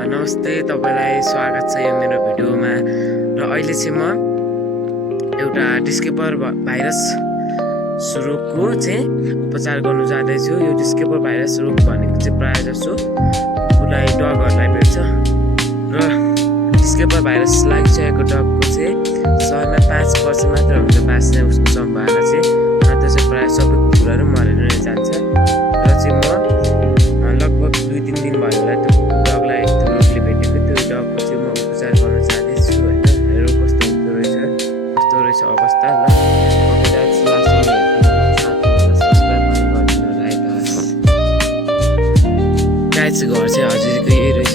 नमस्ते, तपाईलाई स्वागत छ यो मेरो भिडियोमा। र अहिले चाहिँ म एउटा डिस्केपर भाइरस रोगको चाहिँ उपचार गर्नु जाँदैछु। यो डिस्केपर भाइरस रोग भनेको चाहिँ प्रायः जसो कुकुरलाई डगहरूलाई भेट्छ र डिस्केपर भाइरस लागिसकेको डगको चाहिँ 100% मात्र हुन्छ बाँच्ने उसको सम्भावना चाहिँ। अन्त चाहिँ प्रायः सबै कुकुरहरू मरेर नै जान्छ। र चाहिँ म लगभग 2-3 दिन भयो होला त्यो डगलाई त्यो रोगले भेटेको। त्यो डगको चाहिँ म उपचार गर्न चाहँदैछु होइन। हेरौँ कस्तो हुँदो रहेछ, कस्तो रहेछ अवस्था। ल गाइस घर चाहिँ हजुरको यही रहेछ।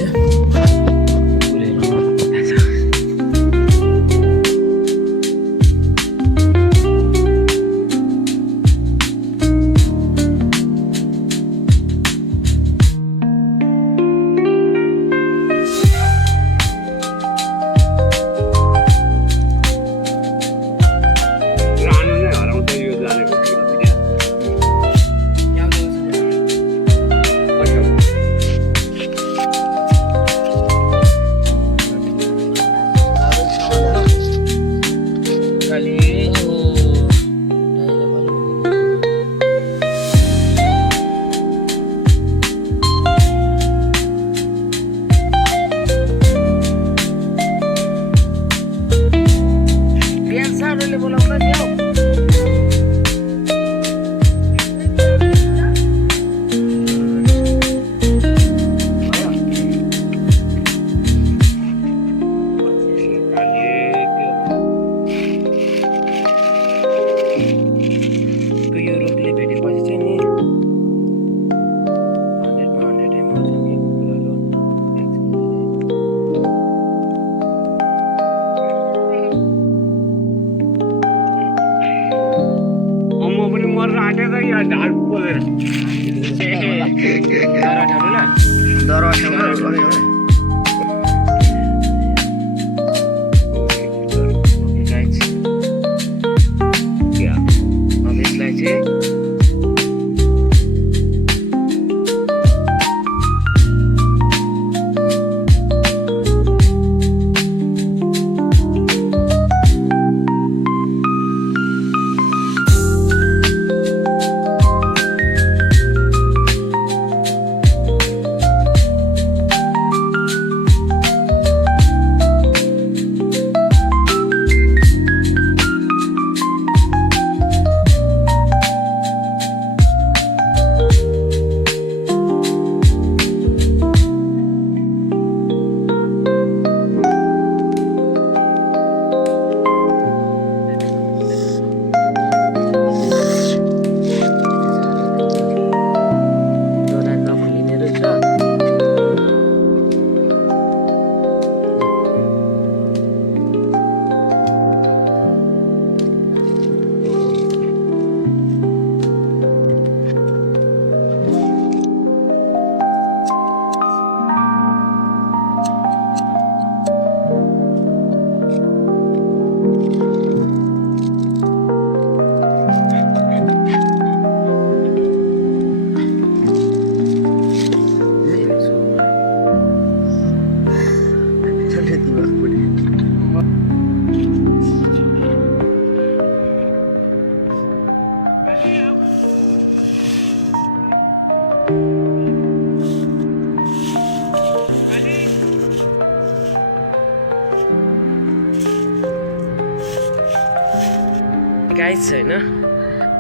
गाइस होइन,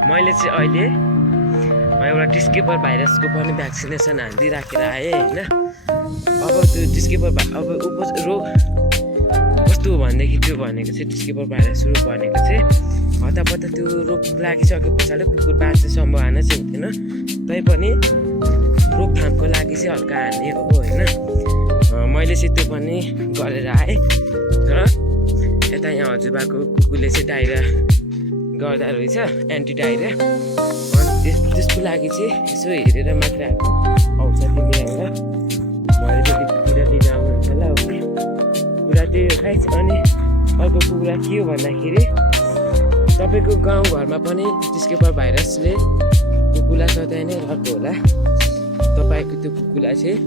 मैले चाहिँ अहिले एउटा डिस्केपर भाइरसको पनि भ्याक्सिनेसन हालिदिइराखेर आएँ होइन। अब त्यो डिस्केपर अब रोग कस्तो हो भनेदेखि त्यो भनेको चाहिँ डिस्केपर भाइरस रोग भनेको चाहिँ हतापता त्यो रोग लागिसके पछाडि कुकुर बाँच्ने सम्भावना चाहिँ हुँदैन। तैपनि रोकथामको लागि चाहिँ हल्का हान्ने हो होइन। मैले चाहिँ त्यो पनि गरेर आएँ। र यता यहाँ हजुरबाको कुकुरले चाहिँ डाइरिया गर्दा रहेछ, एन्टी डाइरिया। अनि त्यसको लागि चाहिँ यसो हेरेर मात्र आएको औषधि मिलाएर भरेदेखि कुरा लिन आउनुहुन्छ होला। ओके, कुरा त्यही हो गाइस। अनि अर्को कुरा के हो भन्दाखेरि तपाईँको गाउँघरमा पनि डिस्केपर भाइरसले कुकुरलाई सताइ नै रहेको होला। तपाईँको त्यो कुकुरलाई चाहिँ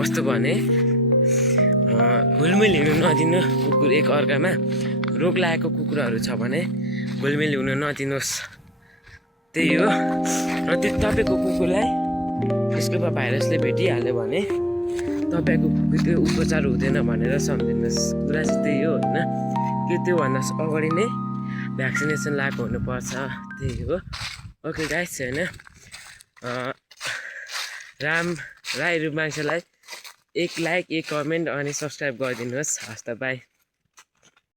कस्तो भने घुलमिल हिँड्नु नदिनु कुकुर एक अर्कामा रोग लागेको कुकुरहरू छ भने घुलमिल हुन नदिनुहोस् त्यही हो र तपाईँको कुकुरलाई डिस्केपर भाइरसले भेटिहाल्यो भने तपाईँको कुकुरको उपचार हुँदैन भनेर सम्झिनुहोस् कुरा चाहिँ त्यही हो होइन कि त्योभन्दा अगाडि नै भ्याक्सिनेसन लगाएको हुनुपर्छ त्यही हो ओके गाइस होइन राईहरू मान्छेलाई एक लाइक एक कमेन्ट अनि सब्सक्राइब गरिदिनुहोस् हस् त बाई